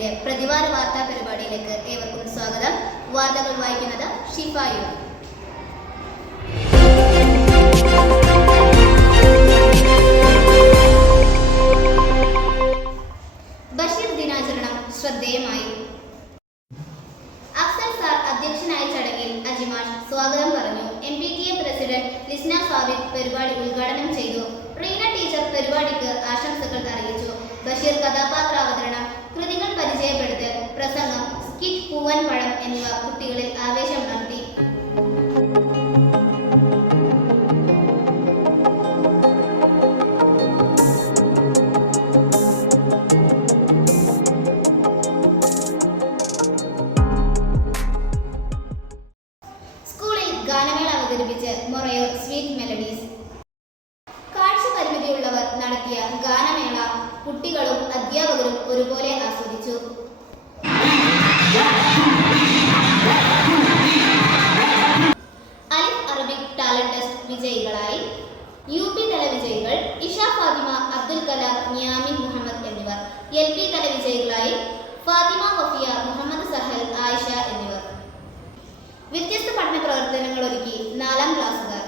ന്യൂസിന്റെ പ്രതിവാര വാർത്താ പരിപാടിയിലേക്ക് ഏവർക്കും സ്വാഗതം. വാർത്തകൾ വായിക്കുന്നത് ഷിഫായു. ബഷീർ ദിനാചരണം ശ്രദ്ധേയമായി. അഫ്സൽ സാർ അധ്യക്ഷനായ ചടങ്ങിൽ അജിമാഷ് സ്വാഗതം പറഞ്ഞു. MPTA പ്രസിഡന്റ് ലിസ്ന ഫാബിദ് പരിപാടി ഉദ്ഘാടനം ചെയ്തു. റീന ടീച്ചർ പരിപാടിക്ക് ആശംസകൾ അറിയിച്ചു. ബഷീർ കഥാപാത്രാവതരണം, കൃതികൾ പരിചയപ്പെടുത്തൽ, പ്രസംഗം, സ്കിറ്റ്, പൂവൻ പഴം എന്നിവ കുട്ടികളിൽ ആവേശമുണർത്തി. സ്കൂളിൽ ഗാനമേള അവതരിപ്പിച്ച് മൊറയൂർ സ്വീറ്റ് മെലഡീസ്. കാഴ്ചപരിമിതിയുള്ളവർ നടത്തിയ ഗാനമേള കുട്ടികളും അധ്യാപകരും ഒരുപോലെ ആസ്വദിച്ചു. അലിഫ് അറബിക് ടാലന്റ് ടെസ്റ്റ് വിജയികളായി UP തല വിജയികൾ ഇഷ ഫാത്തിമ, അബ്ദുൽ കലാം, നിയാമിൻ മുഹമ്മദ് എന്നിവർ. LP തല വിജയികളായി ഫാത്തിമ, വഫിയ, മുഹമ്മദ് സഹൽ, ആയിഷ എന്നിവർ. വ്യത്യസ്ത പഠന പ്രവർത്തനങ്ങൾ ഒരുക്കി 4ാം ക്ലാസ്സുകാർ.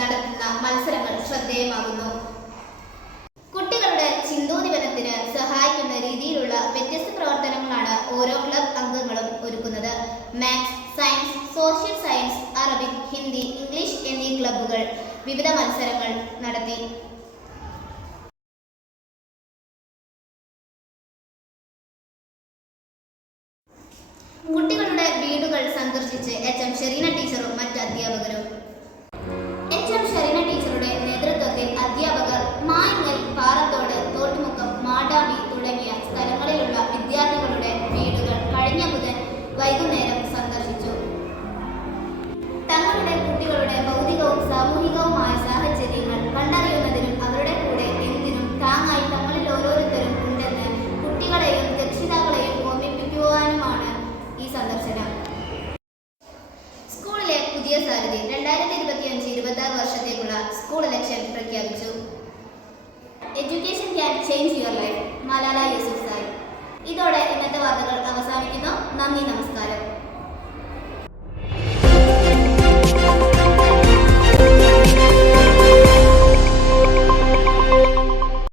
നടത്തുന്ന മത്സരങ്ങൾ ശ്രദ്ധേയമാകുന്നു. കുട്ടികളുടെ ചിന്തോദ്ദീപനത്തിന് സഹായിക്കുന്ന രീതിയിലുള്ള വ്യത്യസ്ത പ്രവർത്തനങ്ങളാണ് ഓരോ ക്ലബ് അംഗങ്ങളും ഒരുക്കുന്നത്. Maths, science, social science, Arabic, Hindi, English എന്നീ ക്ലബ്ബുകൾ വിവിധ മത്സരങ്ങൾ നടത്തി. കുട്ടികളുടെ വീടുകൾ സന്ദർശിച്ച് HM ഷെറീന ടീച്ചറും മറ്റ് അധ്യാപകരും. HM ഷെറീന ടീച്ചറുടെ നേതൃത്വത്തിൽ അധ്യാപകർ മായങ്ങൽ, പാറത്തോട്, തോട്ടുമുക്കം, മാടാമ്പി തുടങ്ങിയ സ്ഥലങ്ങളിലുള്ള വിദ്യാർത്ഥികളുടെ വീടുകൾ കഴിഞ്ഞ ബുധൻ വൈകുന്നേരം സന്ദർശിച്ചു. തങ്ങളുടെ കുട്ടികളുടെ ഭൗതികവും സാമൂഹികവുമായ സാഹചര്യങ്ങൾ കണ്ടറിയുന്നതിനും അവരുടെ കൂടെ എന്തിനും താങ്ങായി തങ്ങളിൽ ഓരോരുത്തരും ഉണ്ടെന്ന് കുട്ടികളെയും രക്ഷിതാക്കളെയും ഓർമ്മിപ്പിക്കുവാനുമാണ് ഈ സന്ദർശനം. സ്കൂളിലെ പുതിയ സാരഥി 2025-26 വർഷത്തേക്കുള്ള സ്കൂൾ ഇലക്ഷൻ പ്രഖ്യാപിച്ചു. Education can change your life. Malala Yusuf.